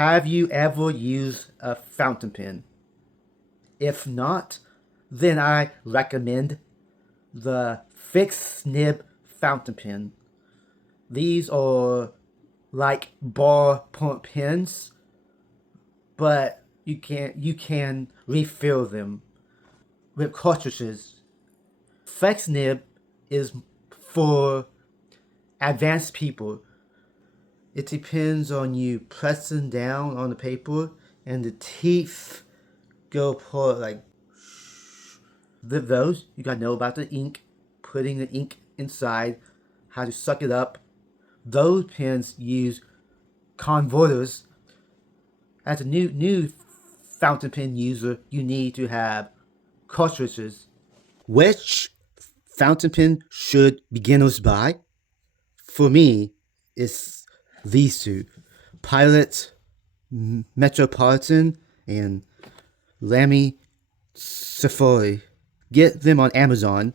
Have you ever used a fountain pen? If not, then I recommend the fixed nib fountain pen. These are like ballpoint pens, but you can refill them with cartridges. Flex nib is for advanced people. It depends on you pressing down on the paper and the teeth go apart like those. You gotta know about the ink, putting the ink inside, how to suck it up. Those pens use converters. As a new fountain pen user, you need to have cartridges. Which fountain pen should beginners buy? For me, it's these two: Pilot, Metropolitan, and Lamy Safari. Get them on Amazon,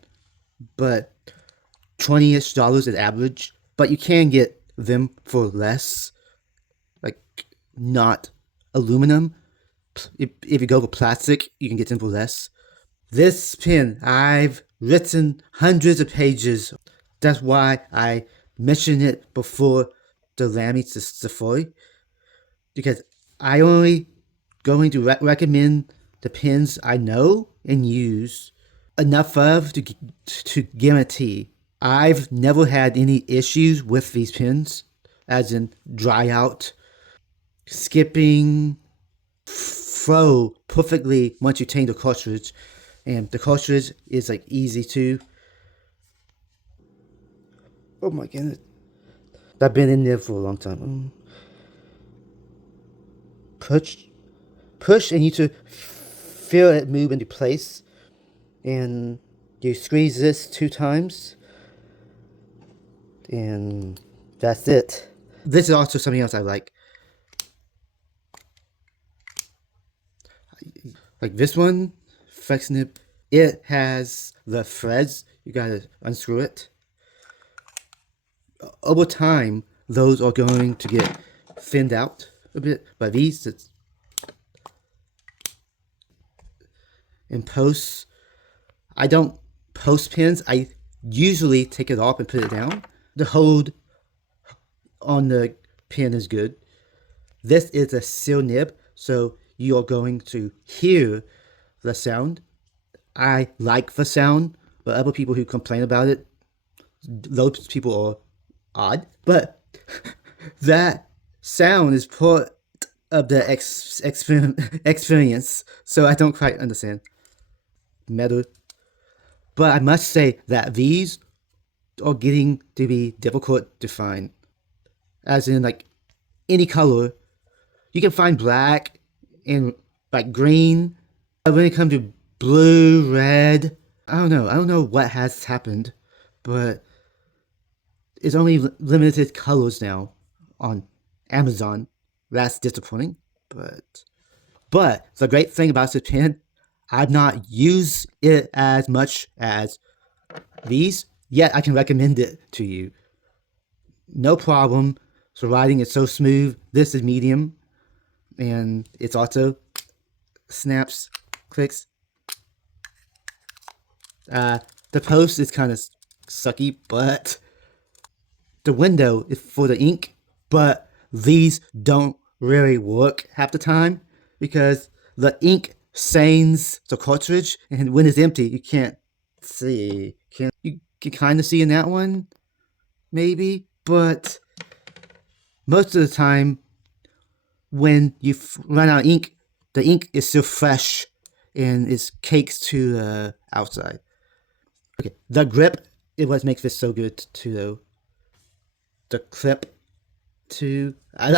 but $20-ish at average. But you can get them for less, like not aluminum. If you go for plastic, you can get them for less. This pen, I've written hundreds of pages. That's why I mentioned it before the Lamy Safari, because I only going to recommend the pens I know and use enough of to guarantee. I've never had any issues with these pens, as in dry out, skipping, flow perfectly once you change the cartridge, and the cartridge is like easy too. Oh my goodness, I've been in there for a long time. Push, and you to feel it move into place, and you squeeze this 2 times, and that's it. This is also something else I like. Like this one, flex nib, it has the threads. You gotta unscrew it. Over time, those are going to get thinned out a bit, but these, it's in post, I don't post pins. I usually take it off and put it down. The hold on the pin is good. This is a seal nib, so you are going to hear the sound. I like the sound, but other people who complain about it, those people are odd. But that sound is part of the experience, so I don't quite understand. Metal. But I must say that these are getting to be difficult to find. As in, like, any color. You can find black and like green. But when it comes to blue, red, I don't know what has happened, but it's only limited colors now on Amazon. That's disappointing, but the great thing about this pen, I've not used it as much as these, yet I can recommend it to you. No problem. So writing is so smooth. This is medium, and it's also snaps, clicks. The post is kind of sucky, but the window is for the ink, but these don't really work half the time because the ink stains the cartridge, and when it's empty, you can't see. You can kind of see in that one, maybe, but most of the time, when you run out of ink, the ink is still fresh and it cakes to the outside. Okay, the grip is what makes this so good too, though. The clip too. I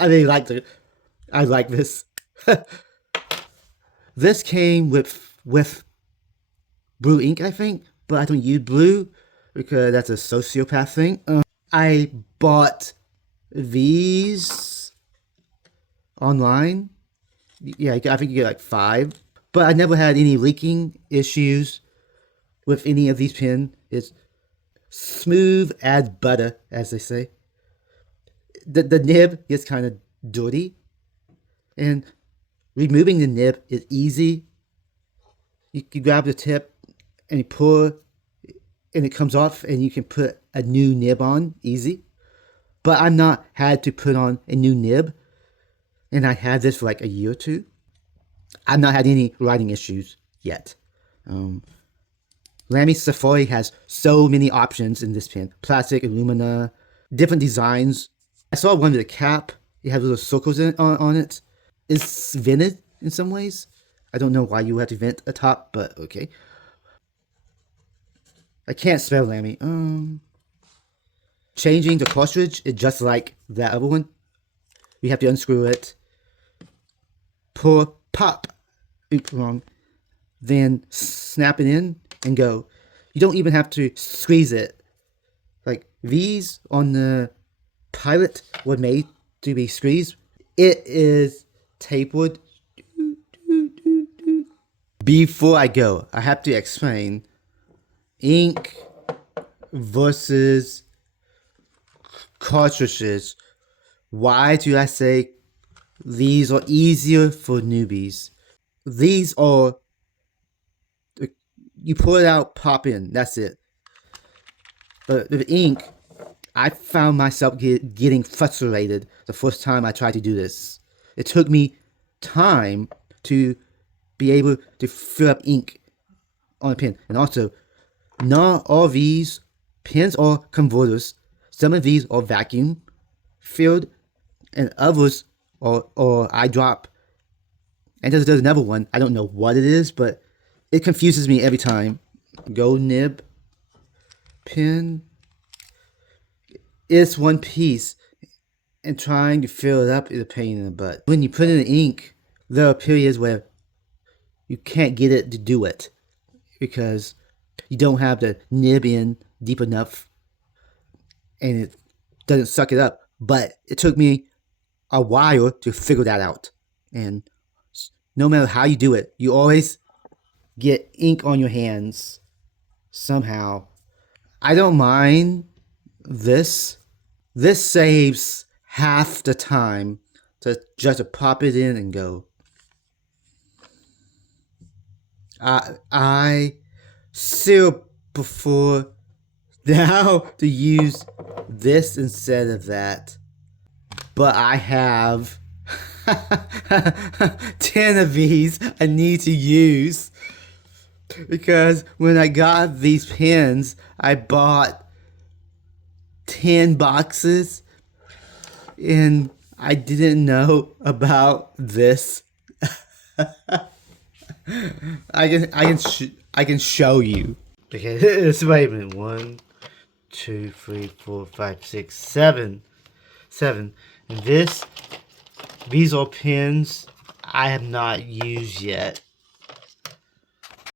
really like I like this. This came with blue ink, I think, but I don't use blue because that's a sociopath thing. I bought these online. Yeah, I think you get like 5, but I never had any leaking issues with any of these pens. It's smooth as butter, as they say. The nib gets kind of dirty, And removing the nib is easy. You grab the tip and you pull, and it comes off, and you can put a new nib on easy. But I've not had to put on a new nib, and I had this for like a year or two. I've not had any writing issues yet. Lamy Safari has so many options in this pen. Plastic, alumina, different designs. I saw one with a cap. It had little circles on it. It's vented in some ways. I don't know why you have to vent a top, but okay. I can't spell Lamy. Changing the cartridge is just like that other one. We have to unscrew it. Pull, pop. Oops, wrong. Then snap it in and go. You don't even have to squeeze it. Like these on the Pilot were made to be squeezed. It is tapered. Before I go, I have to explain ink versus cartridges. Why do I say these are easier for newbies? These are, you pull it out, pop in, that's it. But with ink, I found myself getting frustrated the first time I tried to do this. It took me time to be able to fill up ink on a pen. And also, not all these pens are converters. Some of these are vacuum filled, and others are eyedrop. And there's another one. I don't know what it is, but it confuses me every time. Gold nib pen. It's one piece, and trying to fill it up is a pain in the butt. When you put in the ink, there are periods where you can't get it to do it because you don't have the nib in deep enough, and it doesn't suck it up. But it took me a while to figure that out. And no matter how you do it, you always get ink on your hands somehow. I don't mind this. This saves half the time to just pop it in and go. I still prefer now to use this instead of that. But I have 10 of these I need to use. Because when I got these pens, I bought 10 boxes, and I didn't know about this. I can show you. Okay, this wait a minute. 1, 2, 3, 4, 5, 6, 7. And these are pens I have not used yet.